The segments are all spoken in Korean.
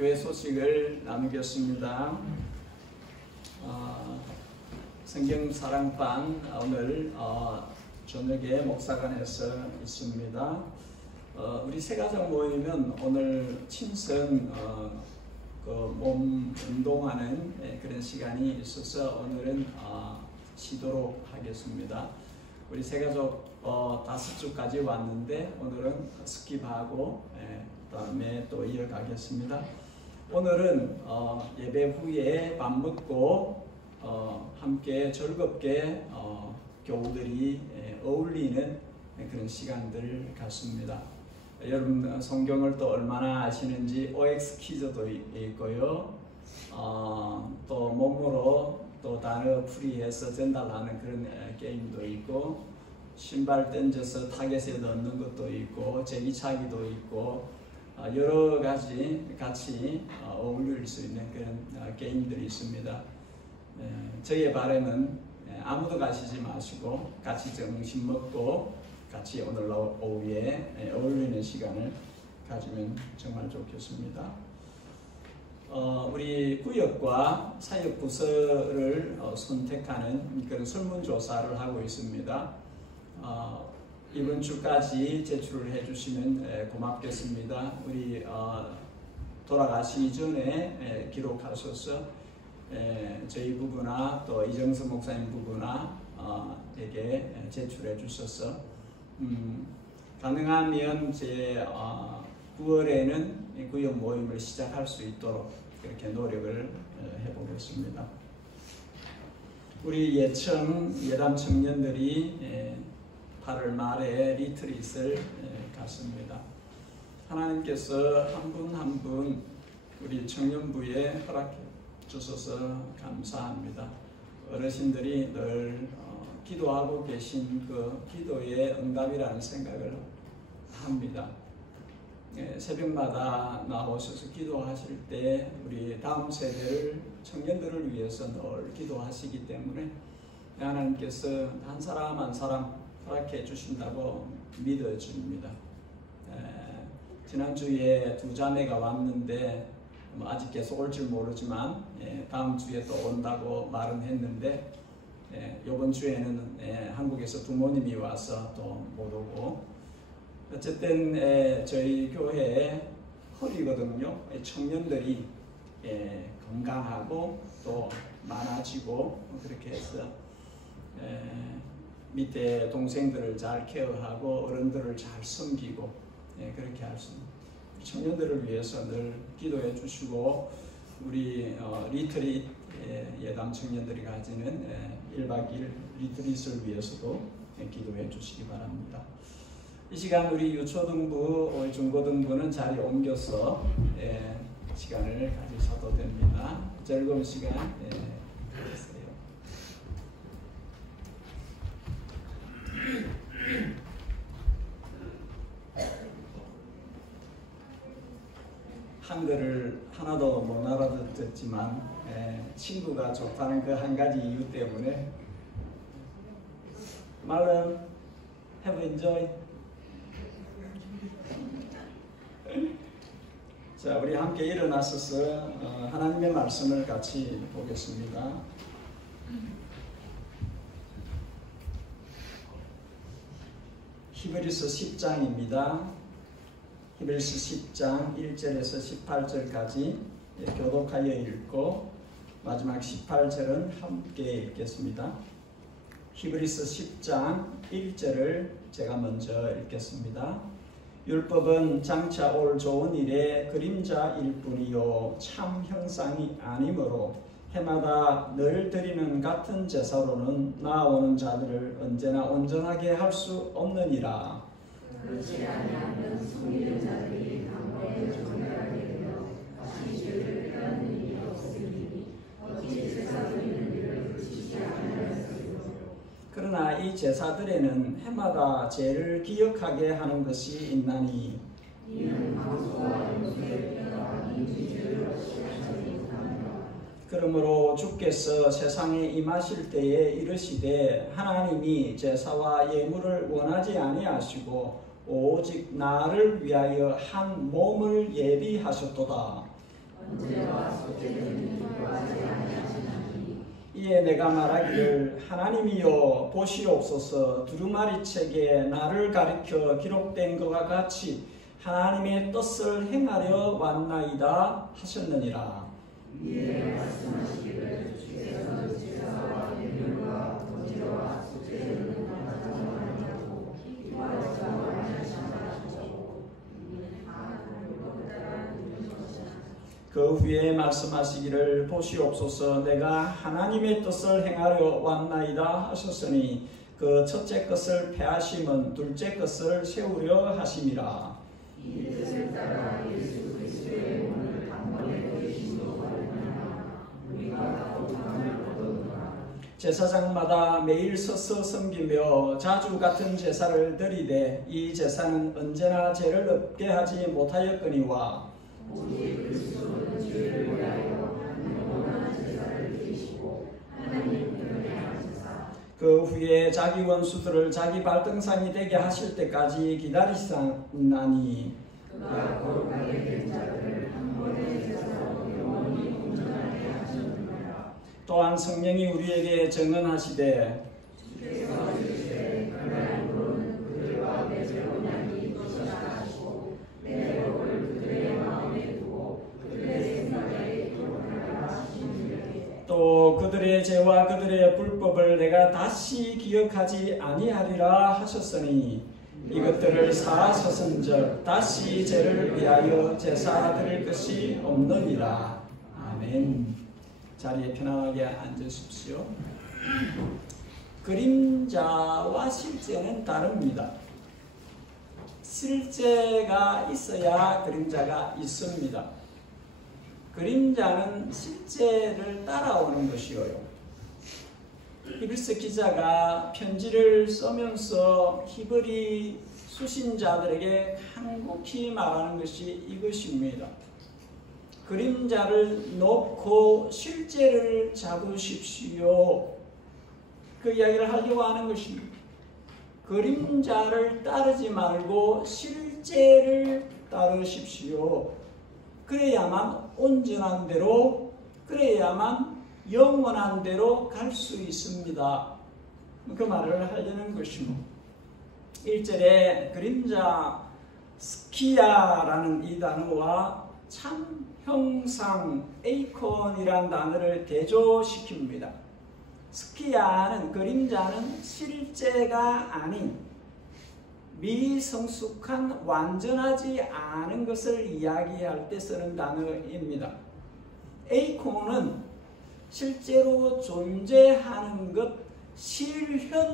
교회 소식을 나누겠습니다. 성경 사랑방 오늘 저녁에 목사관에서 있습니다. 우리 새가족 모이면 오늘 친선 몸 운동하는 그런 시간이 있어서 오늘은 쉬도록 하겠습니다. 우리 새가족 5주까지 왔는데 오늘은 스킵하고 다음에 또 이어가겠습니다. 오늘은 예배 후에 밥 먹고 함께 즐겁게 교우들이 어울리는 그런 시간들 같습니다. 여러분 성경을 또 얼마나 아시는지 OX 퀴즈도 있고요. 또 몸으로 또 단어 풀이해서 전달하는 그런 게임도 있고, 신발 던져서 타겟에 넣는 것도 있고, 제기차기도 있고, 여러 가지 같이 어울릴 수 있는 그런 게임들이 있습니다. 저의 바람은 아무도 가시지 마시고 같이 점심 먹고 같이 오늘 오후에 어울리는 시간을 가지면 정말 좋겠습니다. 우리 구역과 사역 부서를 선택하는 그런 설문조사를 하고 있습니다. 이번 주까지 제출을 해주시면 고맙겠습니다. 우리 돌아가시기 전에 기록하셔서 저희 부부나 또 이정수 목사님 부부나 에게 제출해 주셔서 가능하면 제 9월에는 구역 모임을 시작할 수 있도록 그렇게 노력을 해보겠습니다. 우리 예담 청년들이 8월 말에 리트릿을 갔습니다. 하나님께서 한 분 한 분 우리 청년부에 허락해 주셔서 감사합니다. 어르신들이 늘 기도하고 계신 그 기도의 응답이라는 생각을 합니다. 새벽마다 나오셔서 기도하실 때 우리 다음 세대를 청년들을 위해서 늘 기도하시기 때문에 하나님께서 한 사람 한 사람 허락해 주신다고 믿어집니다. 지난주에 두 자매가 왔는데 아직 계속 올 줄 모르지만 다음 주에 또 온다고 말은 했는데 이번 주에는 한국에서 부모님이 와서 또 못 오고, 어쨌든 저희 교회에 홀이거든요. 청년들이 건강하고 또 많아지고 그렇게 해서 밑에 동생들을 잘 케어하고 어른들을 잘 섬기고 그렇게 할 수 있는 청년들을 위해서 늘 기도해 주시고, 우리 리트릿 예담 청년들이 가지는 1박 2일 리트릿을 위해서도 기도해 주시기 바랍니다. 이 시간 우리 유초등부, 중고등부는 자리 옮겨서 시간을 가지셔도 됩니다. 즐거운 시간 되세요. 한글을 하나도 못 알아듣지만 친구가 좋다는 그 한 가지 이유 때문에 말은 have enjoy. 자, 우리 함께 일어나셔서 하나님의 말씀을 같이 보겠습니다. 히브리서 10장입니다. 히브리서 10장 1절에서 18절까지 교독하여 읽고 마지막 18절은 함께 읽겠습니다. 히브리서 10장 1절을 제가 먼저 읽겠습니다. 율법은 장차 올 좋은 일의 그림자일 뿐이요 참 형상이 아니므로 해마다 늘 드리는 같은 제사로는 나아오는 자들을 언제나 온전하게 할 수 없느니라. 그렇지 아니하면 숨기는 자들이 단번에 정결하게 되어 다시 죄를 깨닫는 일이 없으리니 어찌 제사 드리는 일을 그치지 아니하였으리요. 그러나 이 제사들에는 해마다 죄를 기억하게 하는 것이 있나니 이는 방수와 염소의 피가 인지 죄를 없이 하지 못하노라. 그러므로 주께서 세상에 임하실 때에 이르시되 하나님이 제사와 예물을 원하지 아니하시고 오직 나를 위하여 한 몸을 예비하셨도다. 언제와 속죄는 구하지 아니하시나니 이에 내가 말하기를 하나님이여 보시옵소서 두루마리 책에 나를 가리켜 기록된 것과 같이 하나님의 뜻을 행하려 왔나이다 하셨느니라. 이에 말씀하시기를 주께서 제사와 예물과 번제와 속죄제를 구하지 아니하고 기뻐하지 아니하시나라고 이는 다 그로 따라 이루는 것이라. 그 후에 말씀하시기를 보시옵소서 내가 하나님의 뜻을 행하려 왔나이다 하셨으니 그 첫째 것을 패하심은 둘째 것을 세우려 하심이라. 이 뜻을 따라 예수 그리스도의 몸을 단번에 내리심도 바르나 우리가 고통을 받으노라. 제사장마다 매일 서서 섬기며 자주 같은 제사를 드리되 이 제사는 언제나 죄를 없게 하지 못하였거니와 오직 그리스도는 죄를 위하여 영원한 제사를 드리시고 하나님 편에 앉으사 그 후에 자기 원수들을 자기 발등상이 되게 하실 때까지 기다리시나니 그가 거룩하게 된 자들을 한 번의 제사로 영원히 공전하게 하셨느니라. 또한 성령이 우리에게 증언하시되 주께서 이르시되 그날로는 그들과 맺을 언약이 이것이라 하시고 내 법을 그들의 마음에 두고 그들의 생각에 기록하라 하시니라. 또 그들의 죄와 그들의 불법을 내가 다시 기억하지 아니하리라 하셨으니 이것들을 사하셨은즉 다시 죄를 위하여 제사 드릴 것이 없느니라. 아멘. 자리에 편안하게 앉으십시오. 그림자와 실제는 다릅니다. 실제가 있어야 그림자가 있습니다. 그림자는 실제를 따라오는 것이요. 히브리서 기자가 편지를 쓰면서 히브리 수신자들에게 간곡히 말하는 것이 이것입니다. 그림자를 놓고 실제를 잡으십시오. 그 이야기를 하려고 하는 것입니다. 그림자를 따르지 말고 실제를 따르십시오. 그래야만 온전한 대로, 그래야만 영원한 대로 갈 수 있습니다. 그 말을 하려는 것이고 1절에 그림자 스키야라는 이 단어와 참 형상 에이콘이라는 단어를 대조시킵니다. 스키야는 그림자는 실제가 아닌 미성숙한 완전하지 않은 것을 이야기할 때 쓰는 단어입니다. 에이콘은 실제로 존재하는 것,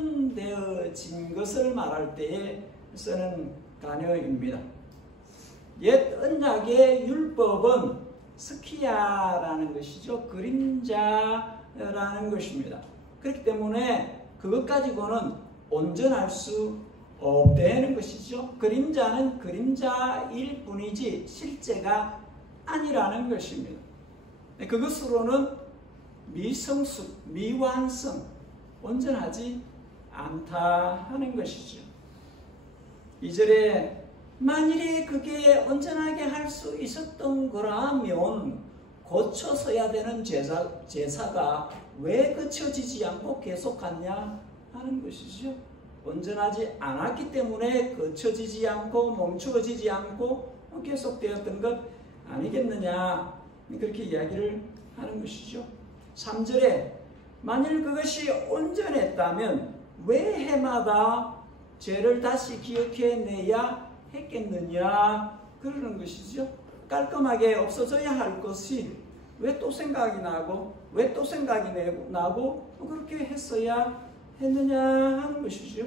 실현되어진 것을 말할 때에 쓰는 단어입니다. 옛 언약의 율법은 스키야라는 것이죠. 그림자라는 것입니다. 그렇기 때문에 그것 가지고는 온전할 수 없다는 것이죠. 그림자는 그림자일 뿐이지 실제가 아니라는 것입니다. 그것으로는 미성숙, 미완성, 온전하지 않다 하는 것이죠. 2절에 만일에 그게 온전하게 할 수 있었던 거라면 고쳐서야 되는 제사가 왜 고쳐지지 않고 계속 갔냐 하는 것이죠. 온전하지 않았기 때문에 고쳐지지 않고 멈추어지지 않고 계속되었던 것 아니겠느냐, 그렇게 이야기를 하는 것이죠. 3절에 만일 그것이 온전했다면 왜 해마다 죄를 다시 기억해내야 했겠느냐 그러는 것이죠. 깔끔하게 없어져야 할 것이 왜 또 생각이 나고 왜 또 생각이 나고 그렇게 했어야 했느냐 하는 것이죠.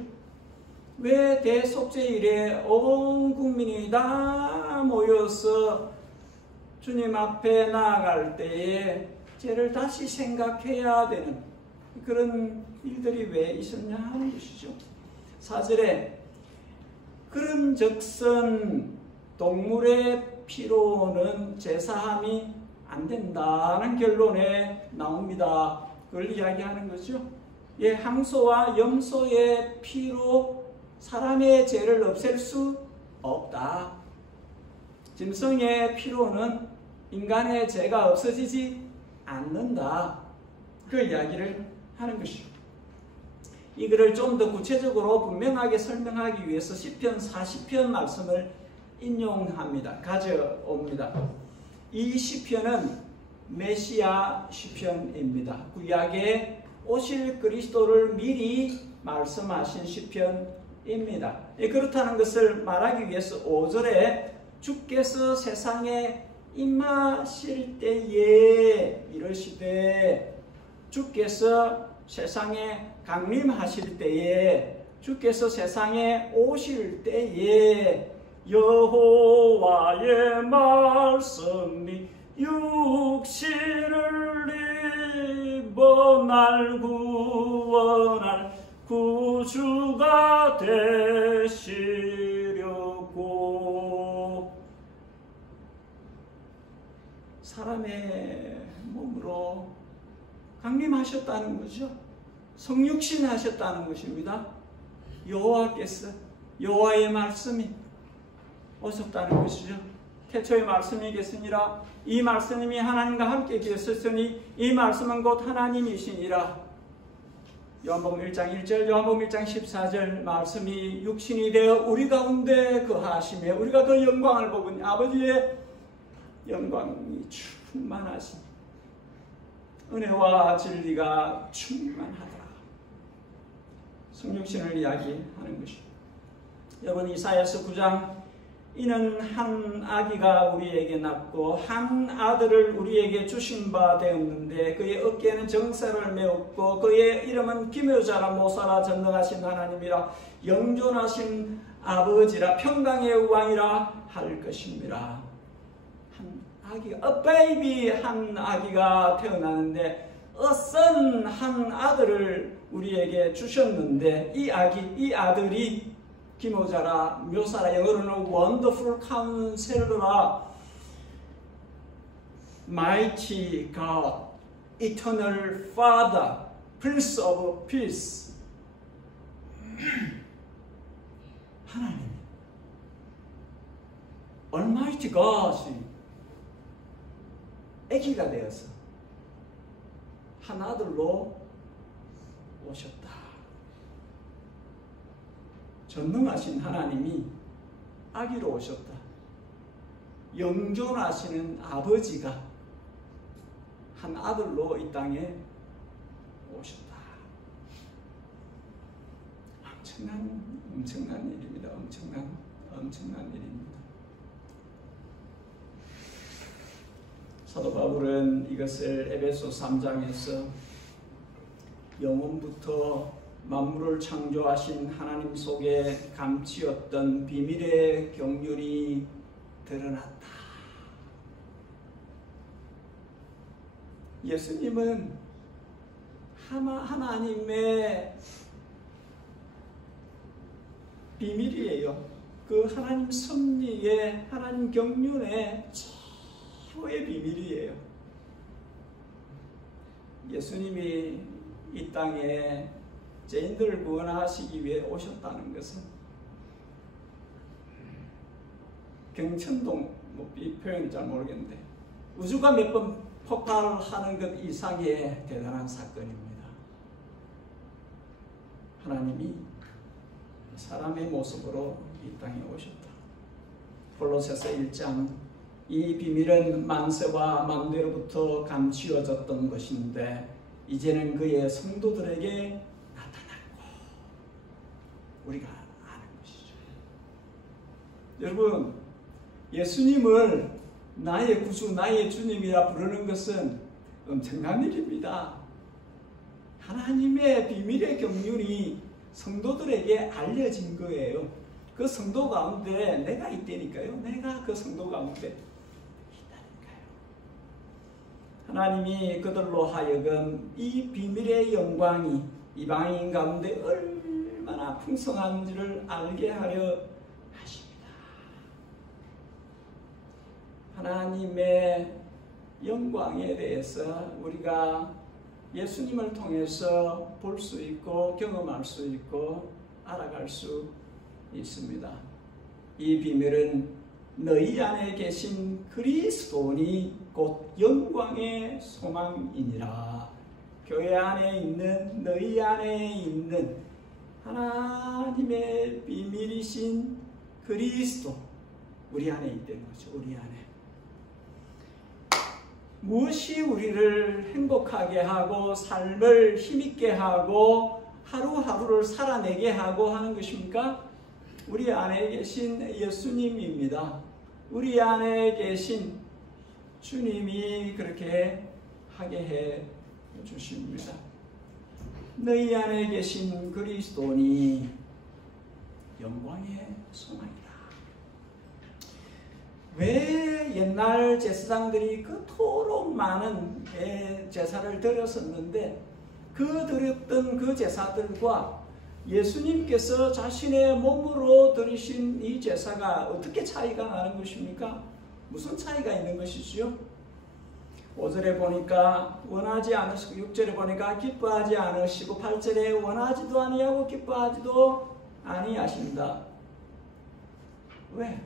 왜 대속죄일에 온 국민이 다 모여서 주님 앞에 나아갈 때에 죄를 다시 생각해야 되는 그런 일들이 왜 있었냐 하는 것이죠. 4절에 그런즉슨 동물의 피로는 제사함이 안 된다는 결론에 나옵니다. 그걸 이야기하는 거죠. 예, 항소와 염소의 피로 사람의 죄를 없앨 수 없다. 짐승의 피로는 인간의 죄가 없어지지 않는다. 그 이야기를 하는 것이죠. 이 글을 좀 더 구체적으로 분명하게 설명하기 위해서 시편 40편 말씀을 인용합니다. 가져옵니다. 이 시편은 메시아 시편입니다. 구약에 오실 그리스도를 미리 말씀하신 시편입니다. 그렇다는 것을 말하기 위해서 5절에 주께서 세상에 임하실 때에 이러시되, 주께서 세상에 강림하실 때에, 주께서 세상에 오실 때에 여호와의 말씀이 육신을 입어 날 구원할 구주가 되시려고. 사람의 몸으로 강림하셨다는 거죠. 성육신 하셨다는 것입니다. 여호와께서, 여호와의 말씀이 오셨다는 것이죠. 태초의 말씀이 계시니라. 이 말씀이 하나님과 함께 계셨으니 이 말씀은 곧 하나님이시니라. 요한복음 1장 1절, 요한복음 1장 14절 말씀이 육신이 되어 우리 가운데 거하시며 우리가 그 영광을 보니 아버지의 영광이 충만하신, 은혜와 진리가 충만하더라. 성육신을 이야기하는 것이죠. 여러분, 이사야서 9장, 이는 한 아기가 우리에게 낳고 한 아들을 우리에게 주신 바 되었는데 그의 어깨에는 정사를 메었고 그의 이름은 기묘자라 모사라 전능하신 하나님이라 영존하신 아버지라 평강의 왕이라 할 것입니다. 한 아기가, a baby, 한 아기가 태어나는데 a son, 한 아들을 우리에게 주셨는데 이 아들이 기묘자라, 묘사라, 영어로는 wonderful counselor라, mighty God, eternal Father, Prince of Peace. 하나님, Almighty God이 아기가 되어서 한 아들로 오셨다. 전능하신 하나님이 아기로 오셨다. 영존하시는 아버지가 한 아들로 이 땅에 오셨다. 엄청난 일입니다. 엄청난 일입니다. 사도 바울은 이것을 에베소 3장에서 영원부터 만물을 창조하신 하나님 속에 감추었던 비밀의 경륜이 드러났다. 예수님은 하나님의 비밀이에요. 그 하나님 섭리의, 하나님 경륜의 최고의 비밀이에요. 예수님이 이 땅에 죄인들을 구원하시기 위해 오셨다는 것은 경천동, 이 표현이 잘 모르겠는데 우주가 몇 번 폭발하는 것 이상의 대단한 사건입니다. 하나님이 사람의 모습으로 이 땅에 오셨다. 골로새서 1장, 이 비밀은 만세와 만대로부터 감추어졌던 것인데 이제는 그의 성도들에게 나타났고 우리가 아는 것이죠. 여러분, 예수님을 나의 구주, 나의 주님이라 부르는 것은 엄청난 일입니다. 하나님의 비밀의 경륜이 성도들에게 알려진 거예요. 그 성도 가운데 내가 있다니까요. 내가 그 성도 가운데 있다니까요. 하나님이 그들로 하여금 이 비밀의 영광이 이방인 가운데 얼마나 풍성한지를 알게 하려 하십니다. 하나님의 영광에 대해서 우리가 예수님을 통해서 볼 수 있고 경험할 수 있고 알아갈 수 있습니다. 이 비밀은 너희 안에 계신 그리스도니 곧 영광의 소망이니라. 교회 안에 있는, 너희 안에 있는 하나님의 비밀이신 그리스도, 우리 안에 있다는 거죠. 우리 안에. 무엇이 우리를 행복하게 하고 삶을 힘있게 하고 하루하루를 살아내게 하고 하는 것입니까? 우리 안에 계신 예수님입니다. 우리 안에 계신 주님이 그렇게 하게 해 주십니다. 너희 안에 계신 그리스도니 영광의 소망이다. 왜 옛날 제사장들이 그토록 많은 제사를 드렸었는데 그 드렸던 그 제사들과 예수님께서 자신의 몸으로 드리신 이 제사가 어떻게 차이가 나는 것입니까? 무슨 차이가 있는 것이지요? 5절에 보니까 원하지 않으시고 6절에 보니까 기뻐하지 않으시고 8절에 원하지도 아니하고 기뻐하지도 아니하신다. 왜?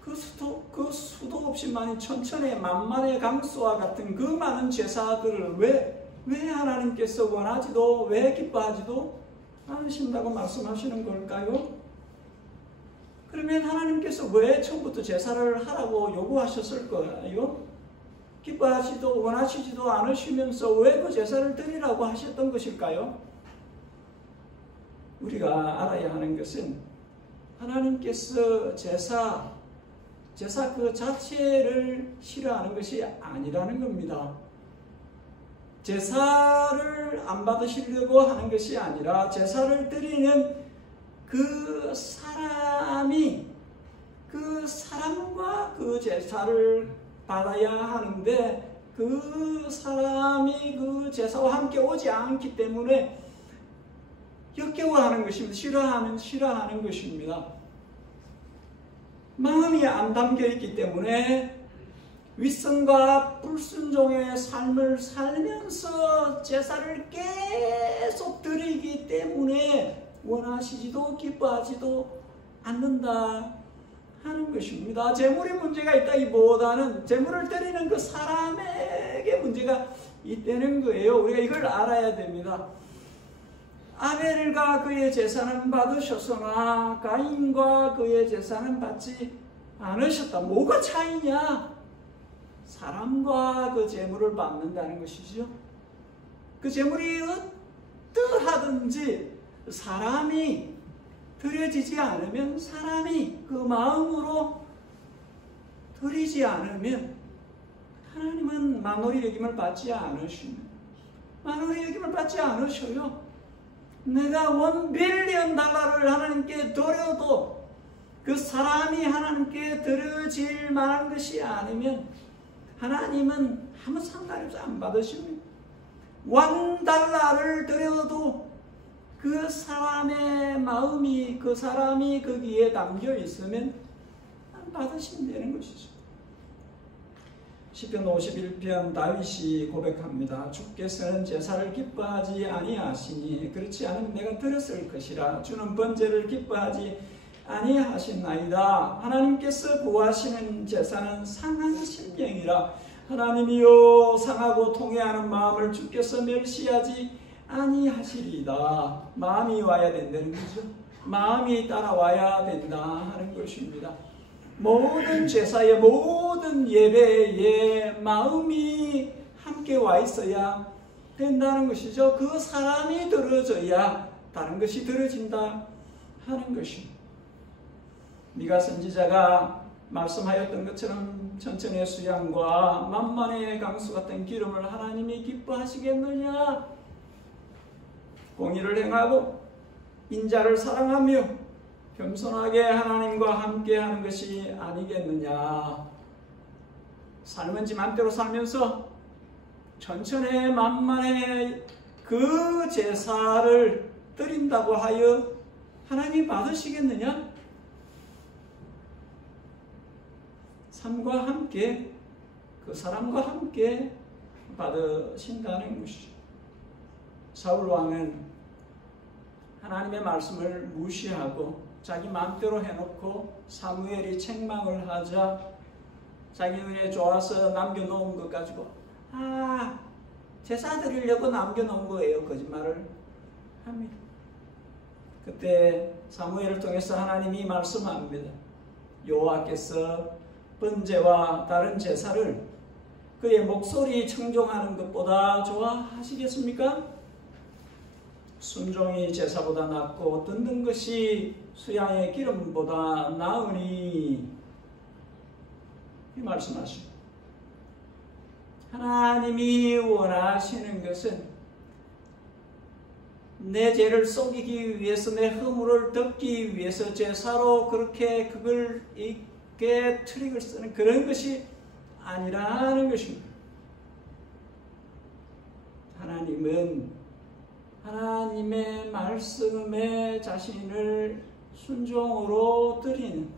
그 수도 없이 많은 천천의 만만의 강수와 같은 그 많은 제사들을 왜 하나님께서 원하지도 왜 기뻐하지도 않으신다고 말씀하시는 걸까요? 그러면 하나님께서 왜 처음부터 제사를 하라고 요구하셨을까요? 기뻐하지도 원하시지도 않으시면서 왜 그 제사를 드리라고 하셨던 것일까요? 우리가 알아야 하는 것은 하나님께서 제사 그 자체를 싫어하는 것이 아니라는 겁니다. 제사를 안 받으시려고 하는 것이 아니라 제사를 드리는 그 사람이 그 사람과 그 제사를 받아야 하는데 그 사람이 그 제사와 함께 오지 않기 때문에 역겨워하는 것입니다. 싫어하는 것입니다. 마음이 안 담겨있기 때문에 윗선과 불순종의 삶을 살면서 제사를 계속 드리기 때문에 원하시지도 기뻐하지도 않는다 하는 것입니다. 재물이 문제가 있다기보다는 재물을 드리는 그 사람에게 문제가 있다는 거예요. 우리가 이걸 알아야 됩니다. 아벨과 그의 제사는 받으셨으나 가인과 그의 제사는 받지 않으셨다. 뭐가 차이냐? 사람과 그 재물을 받는다는 것이죠. 그 재물이 어떠하든지 사람이 드려지지 않으면, 사람이 그 마음으로 드리지 않으면 하나님은 만홀히 여김을 받지 않으십니다. 만홀히 여김을 받지 않으셔요. 내가 $1 빌리언 하나님께 드려도 그 사람이 하나님께 드려질 만한 것이 아니면 하나님은 아무 상관이 없어 안 받으십니다. $1 드려도 그 사람의 마음이, 그 사람이 거기에 담겨 있으면 안 받으신다는 것이죠. 시편 51편 다윗이 고백합니다. 주께서는 제사를 기뻐하지 아니하시니 그렇지 않으면 내가 드렸을 것이라. 주는 번제를 기뻐하지 아니하시나이다. 하나님께서 구하시는 제사는 상한 심령이라. 하나님이여 상하고 통회하는 마음을 주께서 멸시하지 아니하시리이다. 마음이 와야 된다는 거죠. 마음이 따라와야 된다 하는 것입니다. 모든 제사에, 모든 예배에 마음이 함께 와 있어야 된다는 것이죠. 그 사람이 들어져야 다른 것이 들어진다 하는 것입니다. 미가 선지자가 말씀하였던 것처럼 천천의 수양과 만만의 강수 같은 기름을 하나님이 기뻐하시겠느냐? 공의를 행하고 인자를 사랑하며 겸손하게 하나님과 함께 하는 것이 아니겠느냐. 삶은 지 맘대로 살면서 천천의 만만의 그 제사를 드린다고 하여 하나님이 받으시겠느냐? 삶과 함께, 그 사람과 함께 받으신다는 것이죠. 사울 왕은 하나님의 말씀을 무시하고 자기 마음대로 해놓고 사무엘이 책망을 하자 자기 눈에 좋아서 남겨놓은 것 가지고 제사 드리려고 남겨놓은 거예요. 거짓말을 합니다. 그때 사무엘을 통해서 하나님이 말씀합니다. 여호와께서 번제와 다른 제사를 그의 목소리 청종하는 것보다 좋아하시겠습니까? 순종이 제사보다 낫고 듣는 것이 수양의 기름보다 나으니 이 말씀하시고 하나님이 원하시는 것은 내 죄를 속이기 위해서 내 허물을 덮기 위해서 제사로 그렇게 그걸 있게 트릭을 쓰는 그런 것이 아니라는 것입니다. 하나님은 하나님의 말씀에 자신을 순종으로 드리는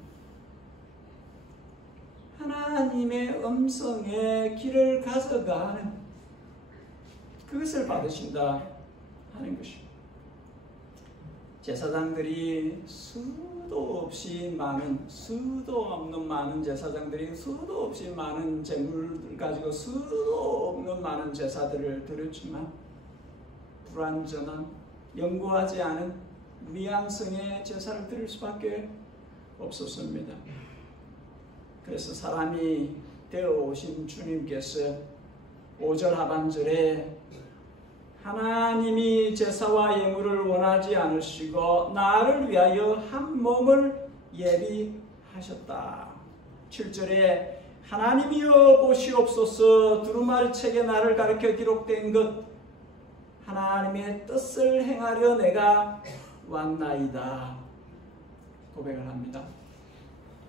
하나님의 음성에 길을 가져가는 그것을 받으신다 하는 것입니다. 제사장들이 수도 없는 많은 제사장들이 수도 없이 많은 재물을 가지고 수도 없는 많은 제사들을 드렸지만 불완전한 영구하지 않은 미양성의 제사를 드릴 수밖에 없었습니다. 그래서 사람이 되어 오신 주님께서 5절 하반절에 하나님이 제사와 예물을 원하지 않으시고 나를 위하여 한 몸을 예비하셨다. 7절에 하나님이여 보시옵소서 두루마리 책에 나를 가리켜 기록된 것 하나님의 뜻을 행하려 내가 왔나이다 고백을 합니다.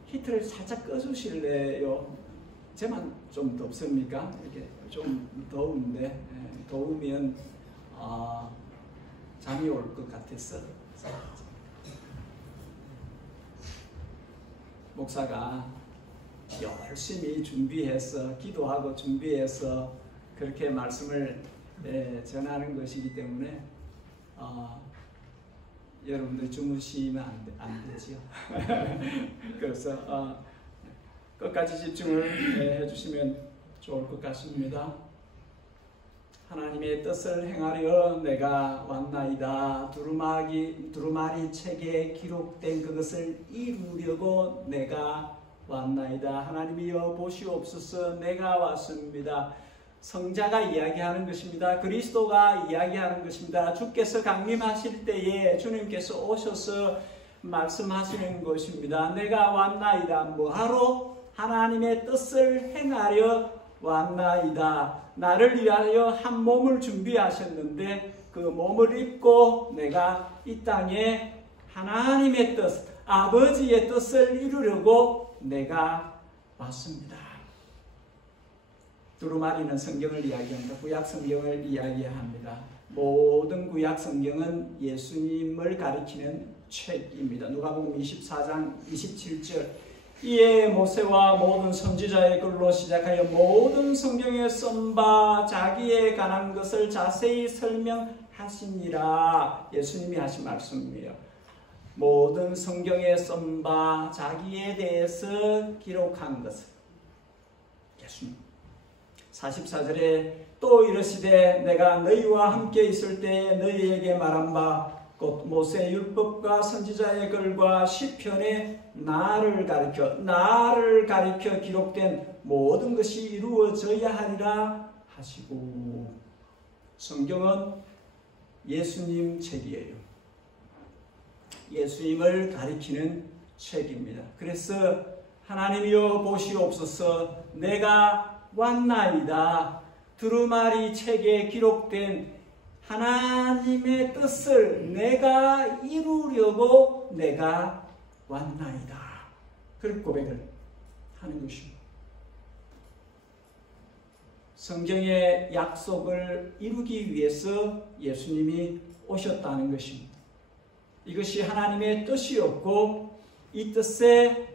히트를 살짝 꺼주실래요? 제만 좀 덥습니까? 이렇게 좀 더운데 더우면 잠이 올 것 같았어. 목사가 열심히 준비해서 기도하고 준비해서 그렇게 말씀을 전하는 것이기 때문에 여러분들 주무시면 안 되지요. 그래서 끝까지 집중을 해주시면 좋을 것 같습니다. 하나님의 뜻을 행하려 내가 왔나이다. 두루마리 책에 기록된 그것을 이루려고 내가 왔나이다. 하나님이여 보시옵소서 내가 왔습니다. 성자가 이야기하는 것입니다. 그리스도가 이야기하는 것입니다. 주께서 강림하실 때에 주님께서 오셔서 말씀하시는 것입니다. 내가 왔나이다. 뭐하러? 하나님의 뜻을 행하려 왔나이다. 나를 위하여 한 몸을 준비하셨는데 그 몸을 입고 내가 이 땅에 하나님의 뜻, 아버지의 뜻을 이루려고 내가 왔습니다. 두루마리는 성경을 이야기합니다. 구약 성경을 이야기합니다. 모든 구약 성경은 예수님을 가리키는 책입니다. 누가복음 24장 27절 이에 모세와 모든 선지자의 글로 시작하여 모든 성경에 쓴 바 자기에 관한 것을 자세히 설명하시니라. 예수님이 하신 말씀이에요. 모든 성경에 쓴 바 자기에 대해서 기록한 것을 예수님 44절에 또 이르시되 내가 너희와 함께 있을 때에 너희에게 말한 바 곧 모세 율법과 선지자의 글과 시편에 나를 가리켜 기록된 모든 것이 이루어져야 하리라 하시고 성경은 예수님 책이에요. 예수님을 가리키는 책입니다. 그래서 하나님이여 보시옵소서 내가 왔나이다. 두루마리 책에 기록된 하나님의 뜻을 내가 이루려고 내가 왔나이다. 그런 고백을 하는 것입니다. 성경의 약속을 이루기 위해서 예수님이 오셨다는 것입니다. 이것이 하나님의 뜻이었고 이 뜻에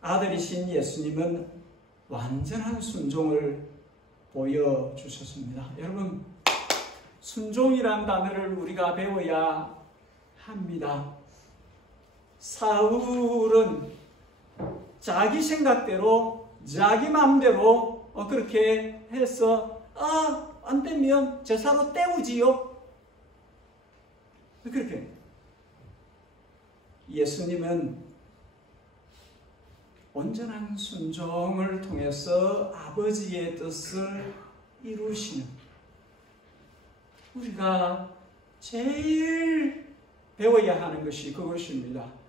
아들이신 예수님은 완전한 순종을 보여주셨습니다. 여러분 순종이란 단어를 우리가 배워야 합니다. 사울은 자기 생각대로 자기 마음대로 그렇게 해서 안 되면 제사로 때우지요. 그렇게 예수님은 온전한 순종을 통해서 아버지의 뜻을 이루시는, 우리가 제일 배워야 하는 것이 그것입니다.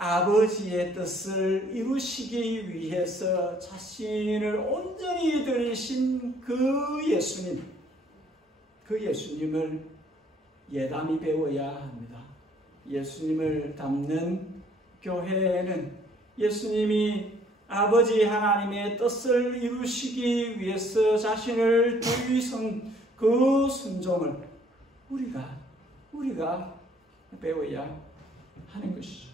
아버지의 뜻을 이루시기 위해서 자신을 온전히 드리신 그 예수님을 예담이 배워야 합니다. 예수님을 닮는 교회는 예수님이 아버지 하나님의 뜻을 이루시기 위해서 자신을 드리신 그 순종을 우리가 배워야 하는 것이죠.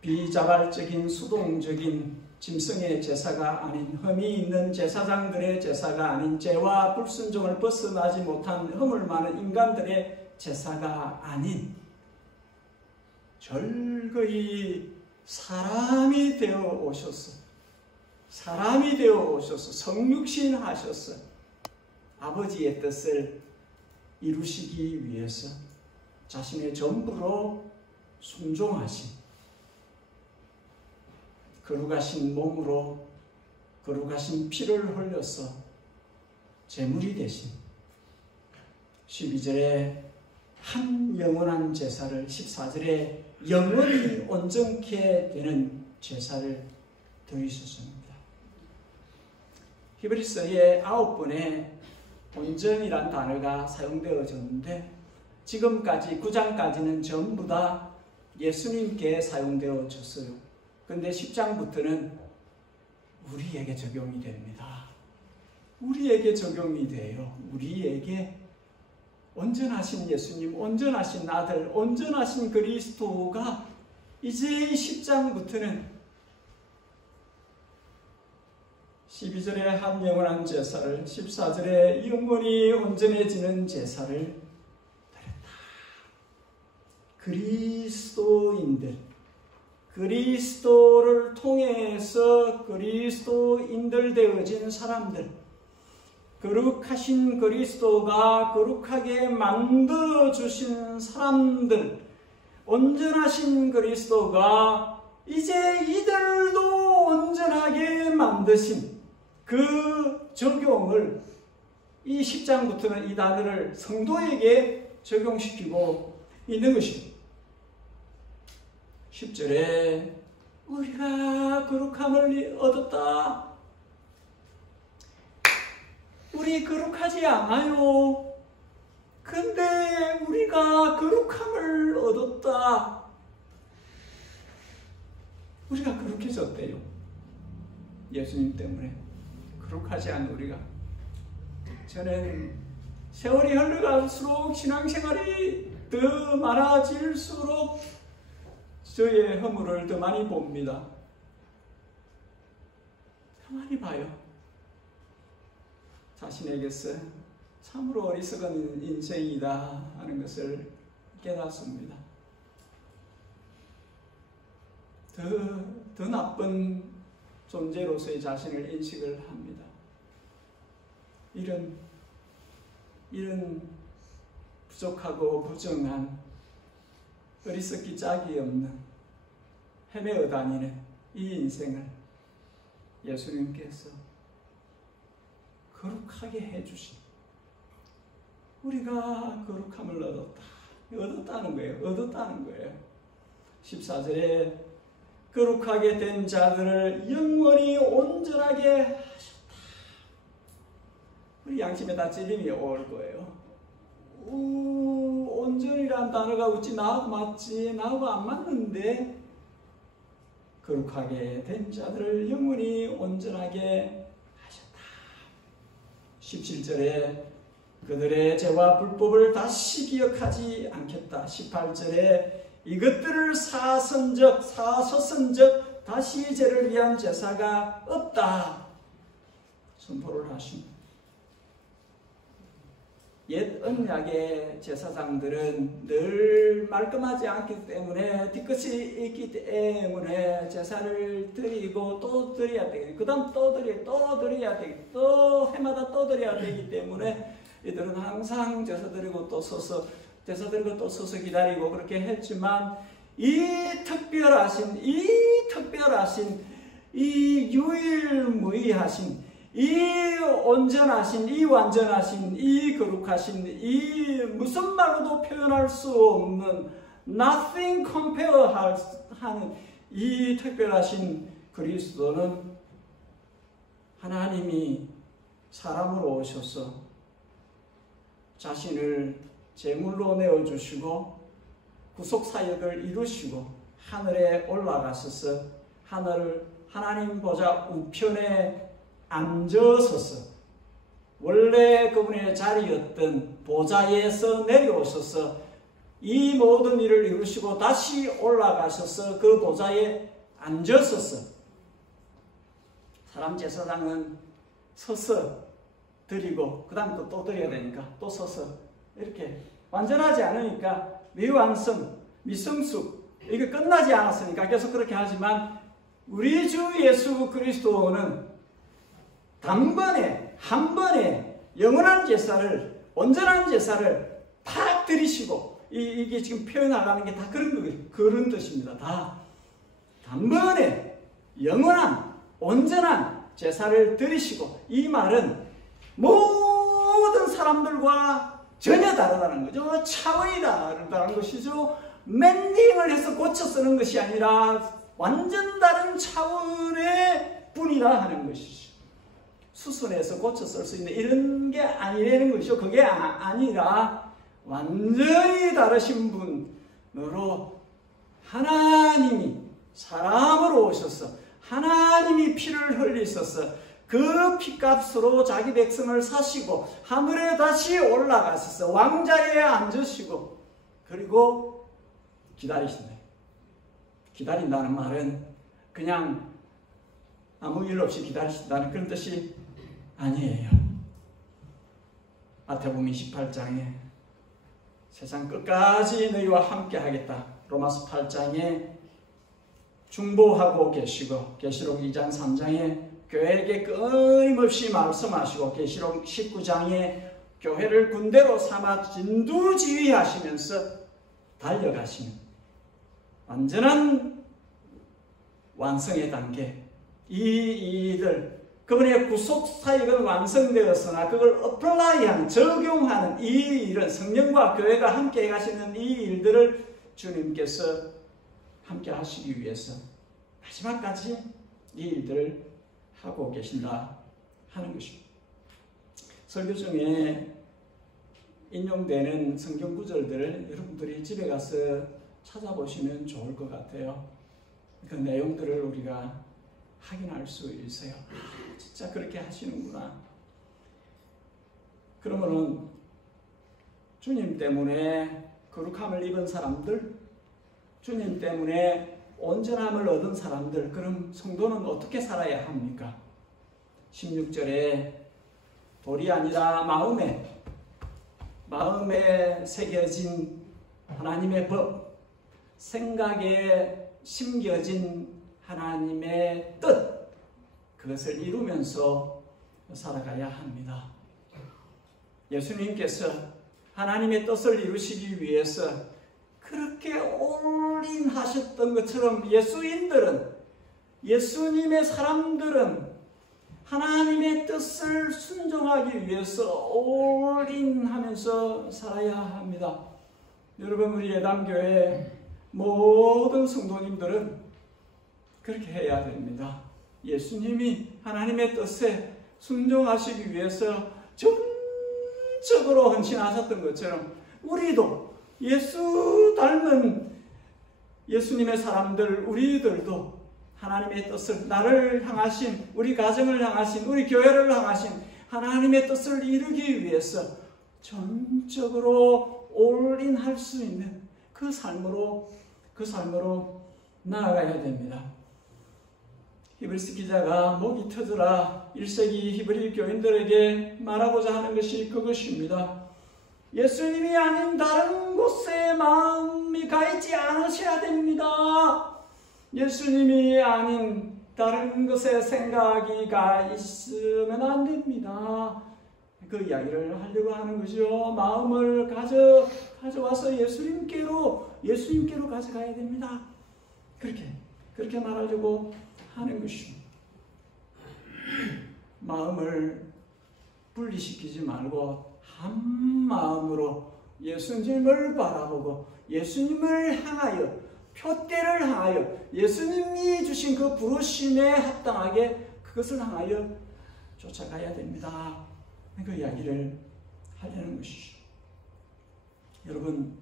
비자발적인 수동적인 짐승의 제사가 아닌, 흠이 있는 제사장들의 제사가 아닌, 죄와 불순종을 벗어나지 못한 허물 많은 인간들의 제사가 아닌, 절거히 사람이 되어 오셔서 성육신 하셔서 아버지의 뜻을 이루시기 위해서 자신의 전부로 순종하신, 거룩하신 몸으로 거룩하신 피를 흘려서 제물이 되신, 12절에 한 영원한 제사를, 14절에 영원히 온전케 되는 제사를 드리셨습니다. 히브리서에 9번의 온전이란 단어가 사용되어졌는데, 지금까지 9장까지는 전부 다 예수님께 사용되어졌어요. 근데 10장부터는 우리에게 적용이 됩니다. 우리에게 적용이 돼요. 우리에게 온전하신 예수님, 온전하신 아들, 온전하신 그리스도가 이제 10장부터는 12절에 한 영원한 제사를, 14절에 영원히 온전해지는 제사를 드렸다. 그리스도를 통해서 그리스도인들 되어진 사람들, 거룩하신 그리스도가 거룩하게 만들어주신 사람들, 온전하신 그리스도가 이제 이들도 온전하게 만드신 그 적용을, 이 10장부터는 이 단어를 성도에게 적용시키고 있는 것입니다. 10절에 우리가 거룩함을 얻었다. 우리 거룩하지 않아요. 근데 우리가 거룩함을 얻었다. 우리가 거룩해졌대요. 예수님 때문에. 거룩하지 않은 우리가. 저는 세월이 흘러갈수록 신앙생활이 더 많아질수록 저의 허물을 더 많이 봅니다. 더 많이 봐요. 자신에게서 참으로 어리석은 인생이다 하는 것을 깨닫습니다. 더 나쁜 존재로서의 자신을 인식을 합니다. 이런 부족하고 부정한, 어리석기 짝이 없는, 헤매어 다니는 이 인생을 예수님께서 거룩하게 해주신, 우리가 거룩함을 얻었다는 거예요. 14절에 거룩하게 된 자들을 영원히 온전하게 하셨다. 우리 양심에 다 찔림이 올 거예요. 온전이란 단어가 어찌 나하고 맞지? 나하고 안 맞는데? 거룩하게 된 자들을 영원히 온전하게 하셨다. 17절에 그들의 죄와 불법을 다시 기억하지 않겠다. 18절에 이것들을 사서선적 다시 죄를 위한 제사가 없다 선포를 하십니다. 옛 언약의 제사장들은 늘 말끔하지 않기 때문에 뒤끝이 있기 때문에 제사를 드리고 또 드려야 되고 그 다음 또 드려야 되고 또 해마다 또 드려야 되기 때문에 이들은 항상 제사 드리고 또 서서 제사 드리고 또 서서 기다리고 그렇게 했지만 이 특별하신 이 유일무이하신 이 온전하신, 이 완전하신, 이 거룩하신, 이 무슨 말로도 표현할 수 없는 nothing compare 하는 이 특별하신 그리스도는 하나님이 사람으로 오셔서 자신을 제물로 내어주시고 구속사역을 이루시고 하늘에 올라가셔서 하나님 보좌 우편에 앉으셔서 원래 그분의 자리였던 보좌에서 내려오셔서 이 모든 일을 이루시고 다시 올라가셔서 그 보좌에 앉으셔서 사람 제사장은 서서 드리고 그 다음 또 드려야 되니까 또 서서 이렇게 완전하지 않으니까 미완성, 미성숙 이게 끝나지 않았으니까 계속 그렇게 하지만 우리 주 예수 그리스도는 단번에 한 번에 영원한 제사를 온전한 제사를 다 드리시고 이게 지금 표현하라는 게 다 그런 뜻입니다. 다 단번에 영원한 온전한 제사를 드리시고 이 말은 모든 사람들과 전혀 다르다는 거죠. 차원이 다르다는 것이죠. 멘딩을 해서 고쳐 쓰는 것이 아니라 완전 다른 차원의 분이다 하는 것이죠. 수선해서 고쳐 쓸 수 있는 이런 게 아니라는 것이죠. 그게 아니라 완전히 다르신 분으로 하나님이 사람으로 오셔서 하나님이 피를 흘리셔서 그 피값으로 자기 백성을 사시고 하늘에 다시 올라가셔서 왕자에 앉으시고 그리고 기다리신다. 기다린다는 말은 그냥 아무 일 없이 기다리신다는 그런 뜻이 아니에요. 마태복음 28장에 세상 끝까지 너희와 함께 하겠다. 로마서 8장에 중보하고 계시고 계시록 2장 3장에 교회에게 끊임없이 말씀하시고 계시록 19장에 교회를 군대로 삼아 진두지휘하시면서 달려가시는 완전한 완성의 단계 이들 그분의 구속사역은 완성되었으나 그걸 어플라이하는 적용하는 이 일은 성령과 교회가 함께 가시는 이 일들을 주님께서 함께 하시기 위해서 마지막까지 이 일들을 하고 계신다 하는 것입니다. 설교 중에 인용되는 성경 구절들을 여러분들이 집에 가서 찾아보시면 좋을 것 같아요. 그 내용들을 우리가 확인할 수 있어요. 진짜 그렇게 하시는구나. 그러면은 주님 때문에 거룩함을 입은 사람들, 주님 때문에 온전함을 얻은 사람들, 그럼 성도는 어떻게 살아야 합니까? 16절에 돌이 아니라 마음에 새겨진 하나님의 법, 생각에 심겨진 하나님의 뜻, 그것을 이루면서 살아가야 합니다. 예수님께서 하나님의 뜻을 이루시기 위해서 그렇게 올인하셨던 것처럼 예수님의 사람들은 하나님의 뜻을 순종하기 위해서 올인하면서 살아야 합니다. 여러분, 우리 예담교회 모든 성도님들은 그렇게 해야 됩니다. 예수님이 하나님의 뜻에 순종하시기 위해서 전적으로 헌신하셨던 것처럼 우리도 예수 닮은 예수님의 사람들, 우리들도 하나님의 뜻을, 나를 향하신, 우리 가정을 향하신, 우리 교회를 향하신 하나님의 뜻을 이루기 위해서 전적으로 올인할 수 있는 그 삶으로 나아가야 됩니다. 히브리서 기자가 목이 터져라 1세기 히브리 교인들에게 말하고자 하는 것이 그것입니다. 예수님이 아닌 다른 곳에 마음이 가 있지 않으셔야 됩니다. 예수님이 아닌 다른 것에 생각이 가 있으면 안 됩니다. 그 이야기를 하려고 하는 거죠. 마음을 가져와서 예수님께로 가져가야 됩니다. 그렇게 말하려고 하는 것입니다. 마음을 분리시키지 말고 한 마음으로 예수님을 바라보고 예수님을 향하여 표대를 향하여 예수님이 주신 그 부르심에 합당하게 그것을 향하여 쫓아가야 됩니다. 그 이야기를 하려는 것이죠. 여러분,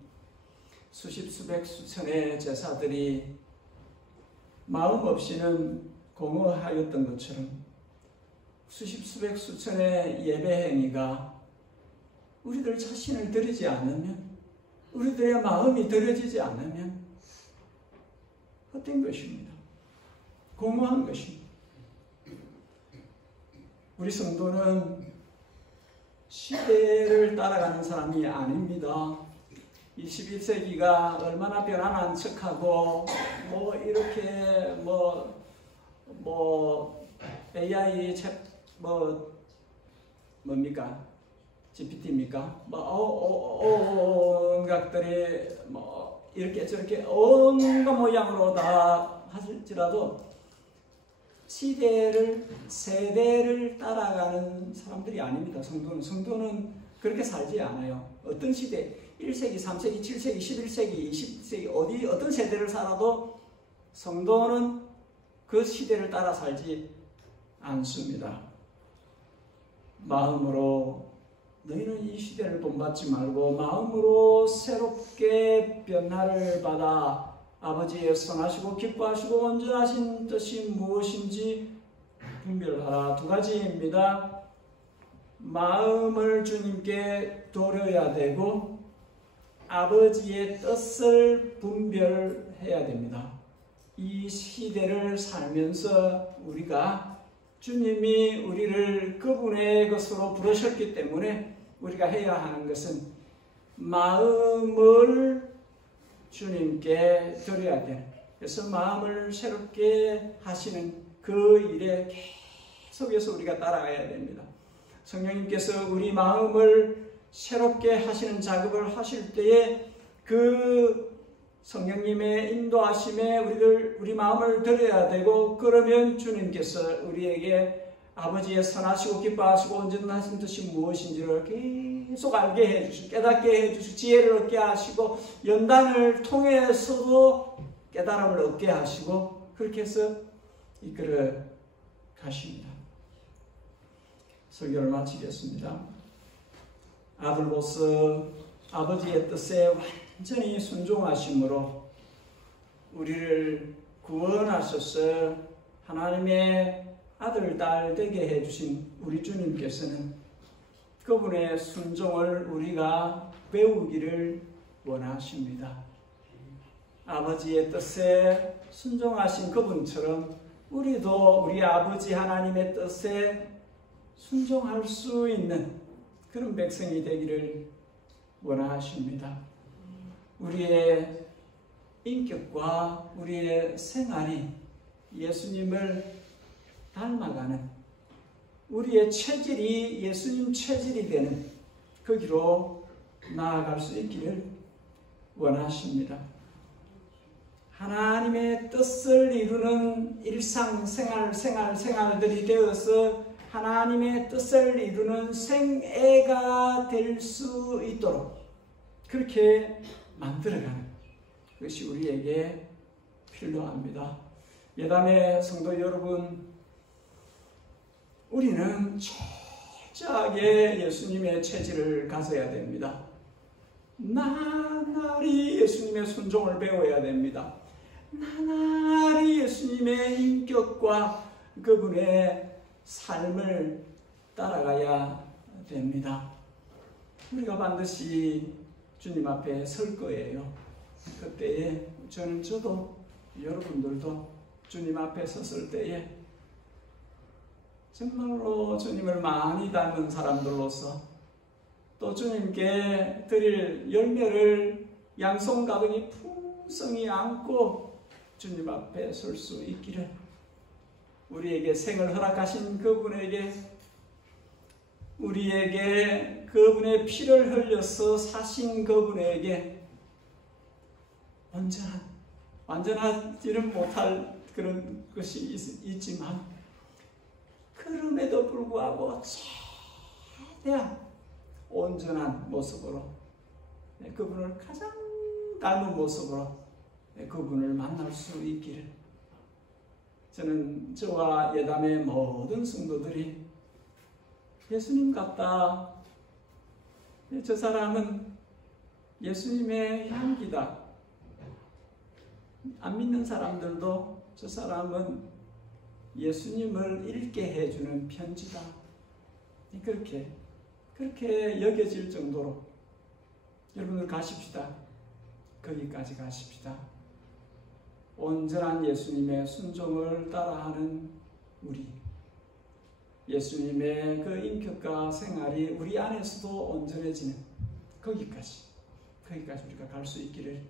수십 수백 수천의 제사들이 마음 없이는 공허하였던 것처럼 수십 수백 수천의 예배 행위가 우리들 자신을 드리지 않으면, 우리들의 마음이 드려지지 않으면 헛된 것입니다. 공허한 것입니다. 우리 성도는 시대를 따라가는 사람이 아닙니다. 21세기가 얼마나 변화한 척하고 이렇게 AI 뭡니까? GPT입니까? 온갖들이 이렇게 저렇게 온갖 모양으로 다 할지라도 세대를 따라가는 사람들이 아닙니다. 성도는 그렇게 살지 않아요. 어떤 시대, 1세기, 3세기, 7세기, 11세기, 20세기 어떤 세대를 살아도 성도는 그 시대를 따라 살지 않습니다. 마음으로 너희는 이 시대를 본받지 말고 마음으로 새롭게 변화를 받아 아버지의 선하시고 기뻐하시고 온전하신 뜻이 무엇인지 분별하라. 두 가지입니다. 마음을 주님께 돌려야 되고 아버지의 뜻을 분별해야 됩니다. 이 시대를 살면서 우리가 주님이 우리를 그분의 것으로 부르셨기 때문에 우리가 해야 하는 것은 마음을 주님께 드려야 돼요. 그래서 마음을 새롭게 하시는 그 일에 계속해서 우리가 따라가야 됩니다. 성령님께서 우리 마음을 새롭게 하시는 작업을 하실 때에 그 성령님의 인도하심에 우리 마음을 드려야 되고, 그러면 주님께서 우리에게 아버지의 선하시고 기뻐하시고 온전하신 뜻이 무엇인지를 계속 알게 해주시고 깨닫게 해주시고 지혜를 얻게 하시고 연단을 통해서도 깨달음을 얻게 하시고 그렇게 해서 이끌어 가십니다. 설교를 마치겠습니다. 아들로서 아버지의 뜻에 완전히 순종하심으로 우리를 구원하셔서 하나님의 아들, 딸 되게 해주신 우리 주님께서는 그분의 순종을 우리가 배우기를 원하십니다. 아버지의 뜻에 순종하신 그분처럼 우리도 우리 아버지 하나님의 뜻에 순종할 수 있는 그런 백성이 되기를 원하십니다. 우리의 인격과 우리의 생활이 예수님을 닮아가는, 우리의 체질이 예수님 체질이 되는 그 길로 나아갈 수 있기를 원하십니다. 하나님의 뜻을 이루는 생활들이 되어서 하나님의 뜻을 이루는 생애가 될 수 있도록 그렇게 만들어가는 것이 우리에게 필요합니다. 예담의 성도 여러분, 우리는 철저하게 예수님의 체질을 가져야 됩니다. 나날이 예수님의 순종을 배워야 됩니다. 나날이 예수님의 인격과 그분의 삶을 따라가야 됩니다. 우리가 반드시 주님 앞에 설 거예요. 그때에 저도 여러분들도 주님 앞에 섰을 때에 정말로 주님을 많이 닮은 사람들로서 또 주님께 드릴 열매를 양손 가득히 풍성히 안고 주님 앞에 설 수 있기를, 우리에게 생을 허락하신 그분에게, 우리에게 그분의 피를 흘려서 사신 그분에게 완전하지는 못할 그런 것이 있지만, 그럼에도 불구하고 최대한 온전한 모습으로, 그분을 가장 닮은 모습으로 그분을 만날 수 있기를, 저는 저와 예담의 모든 성도들이 예수님 같다, 저 사람은 예수님의 향기다, 안 믿는 사람들도 저 사람은 예수님을 읽게 해주는 편지다, 그렇게 여겨질 정도로 여러분들 가십시다. 거기까지 가십시다. 온전한 예수님의 순종을 따라하는 우리, 예수님의 그 인격과 생활이 우리 안에서도 온전해지는 거기까지 우리가 갈 수 있기를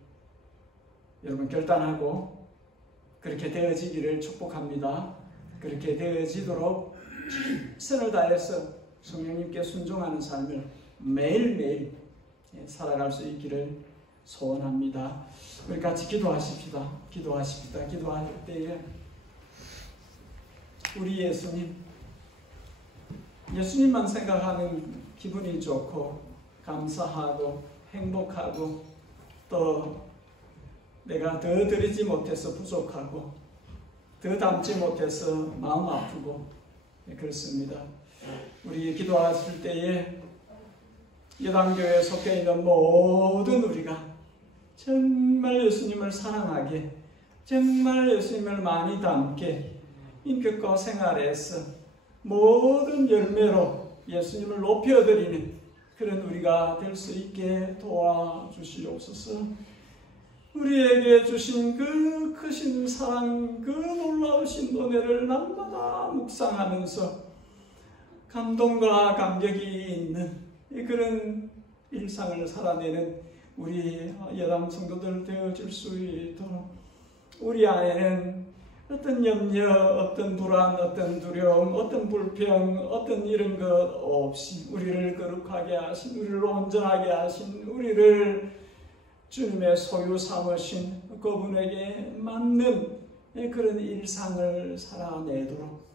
여러분 결단하고 그렇게 되어지기를 축복합니다. 그렇게 되어지도록 최선을 다해서 성령님께 순종하는 삶을 매일매일 살아갈 수 있기를 소원합니다. 우리 같이 기도하십시다. 기도할 때에 우리 예수님만 생각하는 기분이 좋고 감사하고 행복하고, 또 내가 더 드리지 못해서 부족하고 더 담지 못해서 마음 아프고 그렇습니다. 우리 기도하실 때에 예담교회에 속해 있는 모든 우리가 정말 예수님을 사랑하게, 정말 예수님을 많이 닮게 인격과 생활에서 모든 열매로 예수님을 높여드리는 그런 우리가 될 수 있게 도와주시옵소서. 우리에게 주신 그 크신 사랑, 그 놀라우신 은혜를 날마다 묵상하면서 감동과 감격이 있는 그런 일상을 살아내는 우리 예담 성도들 되어질 수 있도록, 우리 안에는 어떤 염려, 어떤 불안, 어떤 두려움, 어떤 불평, 어떤 이런 것 없이 우리를 거룩하게 하신, 우리를 온전하게 하신, 우리를 주님의 소유 삼으신 그분에게 맞는 그런 일상을 살아내도록,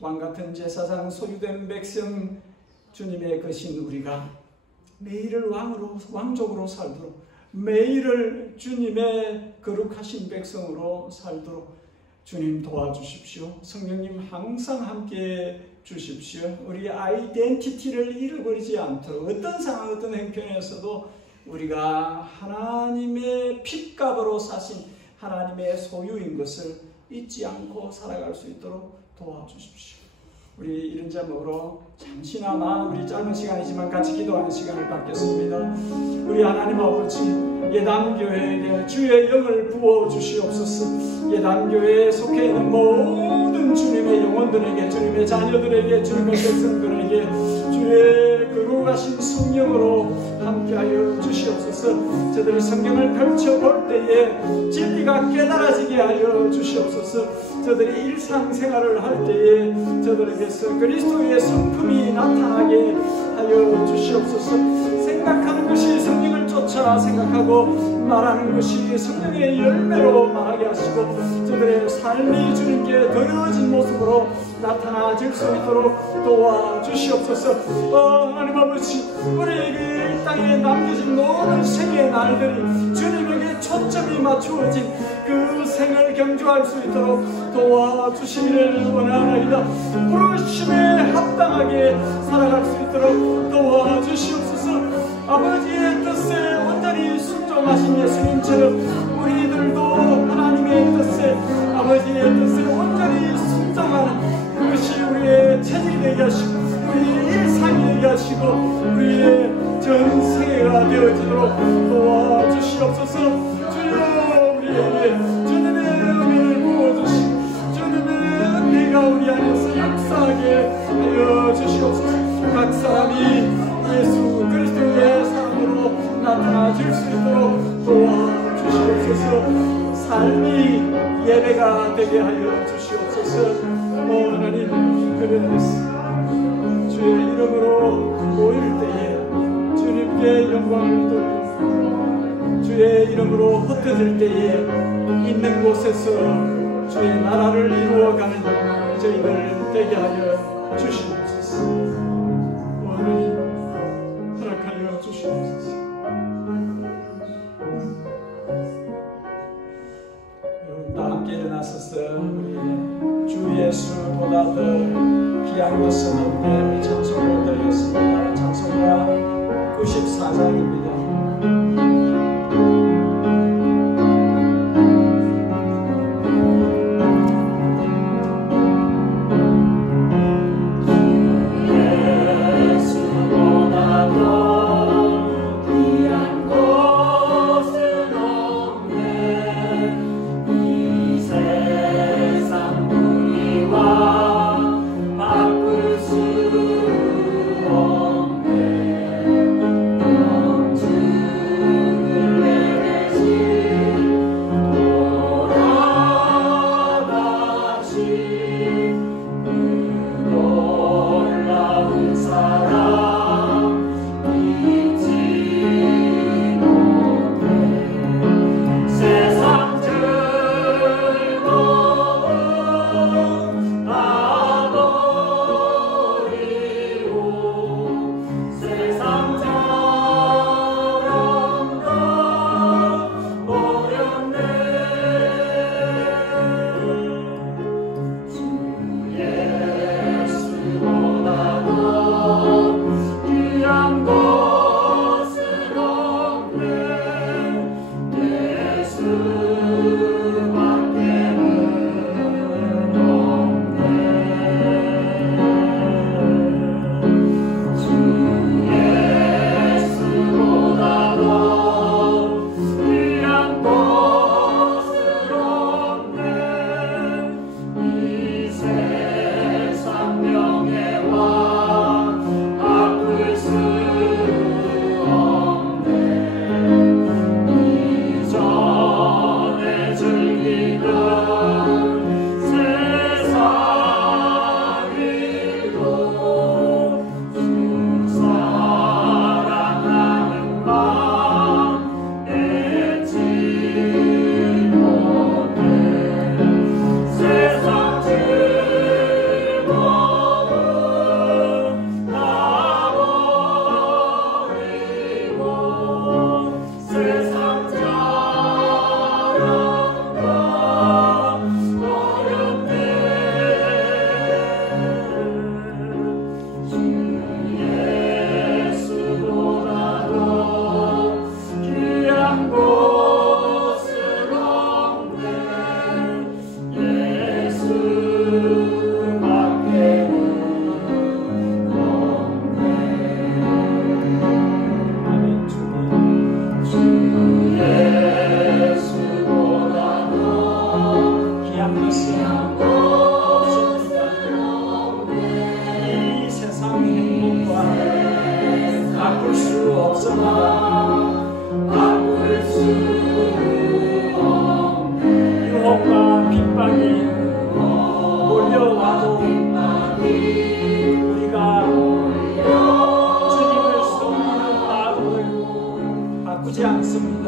왕같은 제사장 소유된 백성 주님의 것인 우리가 매일을 왕족으로 살도록, 매일을 주님의 거룩하신 백성으로 살도록 주님 도와주십시오. 성령님 항상 함께 주십시오. 우리 아이덴티티를 잃어버리지 않도록, 어떤 상황, 어떤 형편에서도 우리가 하나님의 핏값으로 사신 하나님의 소유인 것을 잊지 않고 살아갈 수 있도록 도와주십시오. 우리 이런 점으로 잠시나마 우리 짧은 시간이지만 같이 기도하는 시간을 갖겠습니다. 우리 하나님 아버지, 예담교회에게 주의 영을 부어주시옵소서. 예담교회에 속해 있는 모든 주님의 영혼들에게, 주님의 자녀들에게, 주님의 백성들에게 주의 거룩하신 성령으로 함께하여 주시옵소서. 저들이 성경을 펼쳐볼 때에 진리가 깨달아지게 하여 주시옵소서. 저들이 일상생활을 할 때에 저들에게서 그리스도의 성품이 나타나게 하여 주시옵소서. 생각하는 것이 성령을 쫓아 생각하고, 말하는 것이 성령의 열매로 말하게 하시고, 저들의 삶이 주님께 드려진 모습으로 나타나질 수 있도록 도와주시옵소서. 하나님 아버지, 우리에게 이 땅에 남겨진 모든 생의 날들이 주님에게 초점이 맞추어진 그 생을 경주할 수 있도록 도와주시기를 원하나이다. 부르심에 합당하게 살아갈 수 있도록 도와주시옵소서. 아버지의 뜻에 온전히 순종하신 예수님처럼 우리들도 하나님의 뜻에, 아버지의 뜻에 온전히 순종하는 그것이 우리의 체질이 되게 하시고, 우리의 일상이 되게 하시고, 우리의 전 세계가 되어지도록 도와주시옵소서. 주여, 우리에게 주님의 은혜를 부어주시고 주님의 은혜가 우리 안에서 역사하게 하여 주시옵소서. 각 사람이 예수 그리스도의 사랑으로 나타나질 수 있도록 도와주시옵소서. 삶이 예배가 되게 하여 주시옵소서. 하나님, 주의 이름으로 모일 때에 주님께 영광을 돌리고 주의 이름으로 흩어질 때에 있는 곳에서 주의 나라를 이루어가는 저희들 되게 하여 주시옵소서. 하나님, 허락하여 주시옵소서. 다 함께 일어나서서 우리 주 예수보다 더 귀한 것은 없네 우리 찬송을 드리겠습니다. 찬송가 94장입니다. 유혹과 핍박이 몰려와도 우리가 주님을 섬기는 마음을 바꾸지 않습니다.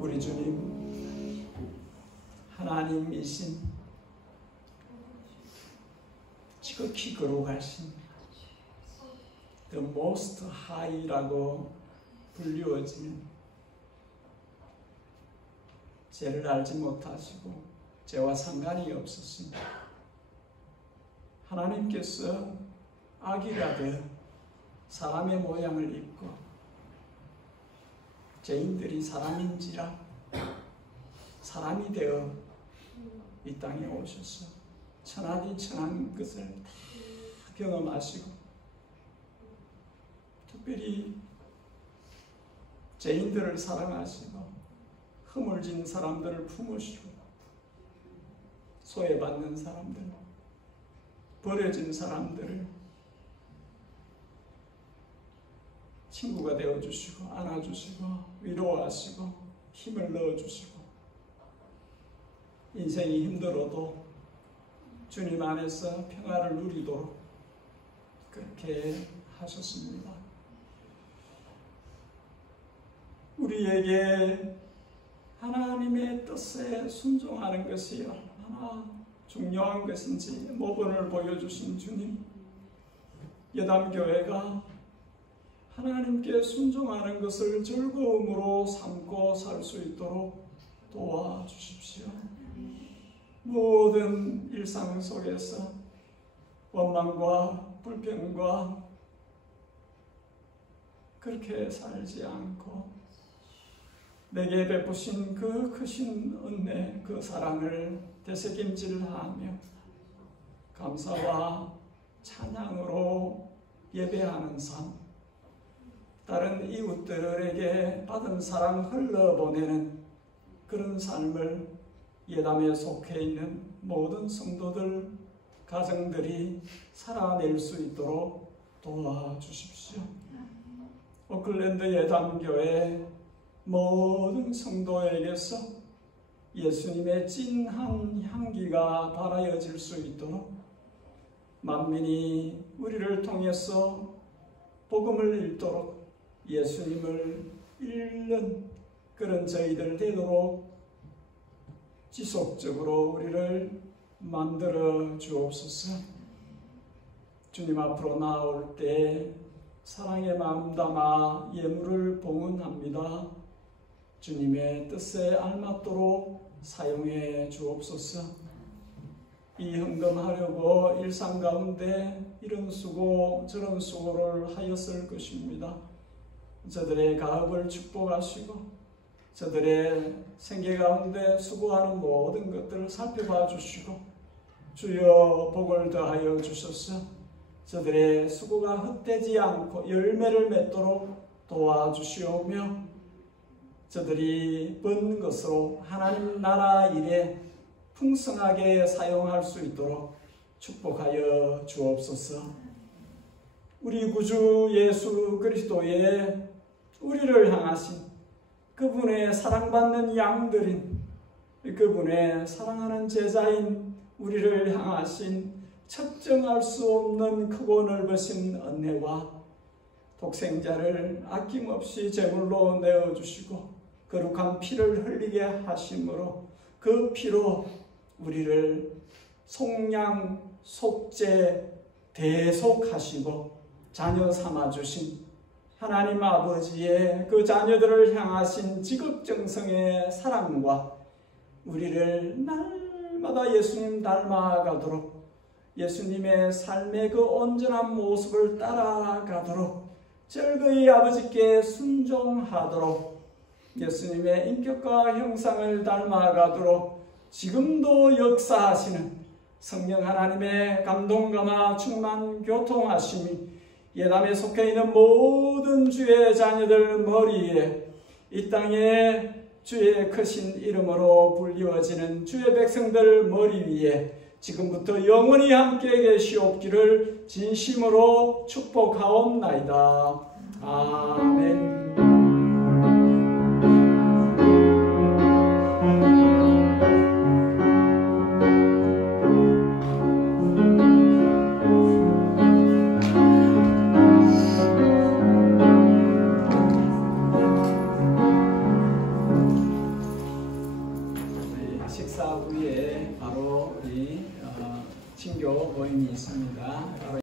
우리 주님 하나님이신 지극히 거룩하신 The Most High라고 불리워지는, 죄를 알지 못하시고 죄와 상관이 없으신 하나님께서 아기가 되어 사람의 모양을 입고 죄인들이 사람인지라 사람이 되어 이 땅에 오셔서 천하디천한 것을 다 경험하시고, 특별히 죄인들을 사랑하시고 허물진 사람들을 품으시고 소외받는 사람들, 버려진 사람들을 친구가 되어주시고 안아주시고 위로하시고 힘을 넣어주시고, 인생이 힘들어도 주님 안에서 평화를 누리도록 그렇게 하셨습니다. 우리에게 하나님의 뜻에 순종하는 것이 얼마나 중요한 것인지 모범을 보여주신 주님, 여담교회가 하나님께 순종하는 것을 즐거움으로 삼고 살 수 있도록 도와주십시오. 모든 일상 속에서 원망과 불평과 그렇게 살지 않고 내게 베푸신 그 크신 은혜, 그 사랑을 되새김질하며 감사와 찬양으로 예배하는 삶, 다른 이웃들에게 받은 사랑 흘러보내는 그런 삶을 예담에 속해 있는 모든 성도들, 가정들이 살아낼 수 있도록 도와주십시오. 오클랜드 예담교회 모든 성도에게서 예수님의 진한 향기가 발하여질 수 있도록 만민이 우리를 통해서 복음을 읽도록 예수님을 읽는 그런 저희들 되도록 지속적으로 우리를 만들어 주옵소서. 주님 앞으로 나올 때 사랑의 마음 담아 예물을 봉헌합니다. 주님의 뜻에 알맞도록 사용해 주옵소서. 이 헌금하려고 일상 가운데 이런 수고 저런 수고를 하였을 것입니다. 저들의 가업을 축복하시고 저들의 생계 가운데 수고하는 모든 것들을 살펴봐 주시고 주여 복을 더하여 주셔서 저들의 수고가 헛되지 않고 열매를 맺도록 도와주시오며 저들이 번 것으로 하나님 나라 일에 풍성하게 사용할 수 있도록 축복하여 주옵소서. 우리 구주 예수 그리스도의 우리를 향하신 그분의 사랑받는 양들인 그분의 사랑하는 제자인 우리를 향하신 측정할 수 없는 크고 넓으신 은혜와 독생자를 아낌없이 제물로 내어주시고 거룩한 피를 흘리게 하심으로 그 피로 우리를 속량, 속죄, 대속하시고 자녀 삼아주신 하나님 아버지의 그 자녀들을 향하신 지극정성의 사랑과 우리를 날마다 예수님 닮아가도록 예수님의 삶의 그 온전한 모습을 따라가도록 절거이 아버지께 순종하도록 예수님의 인격과 형상을 닮아가도록 지금도 역사하시는 성령 하나님의 감동감화 충만 교통하심이 예담에 속해 있는 모든 주의 자녀들 머리에 이 땅에 주의 크신 이름으로 불리워지는 주의 백성들 머리 위에 지금부터 영원히 함께 계시옵기를 진심으로 축복하옵나이다. 아멘.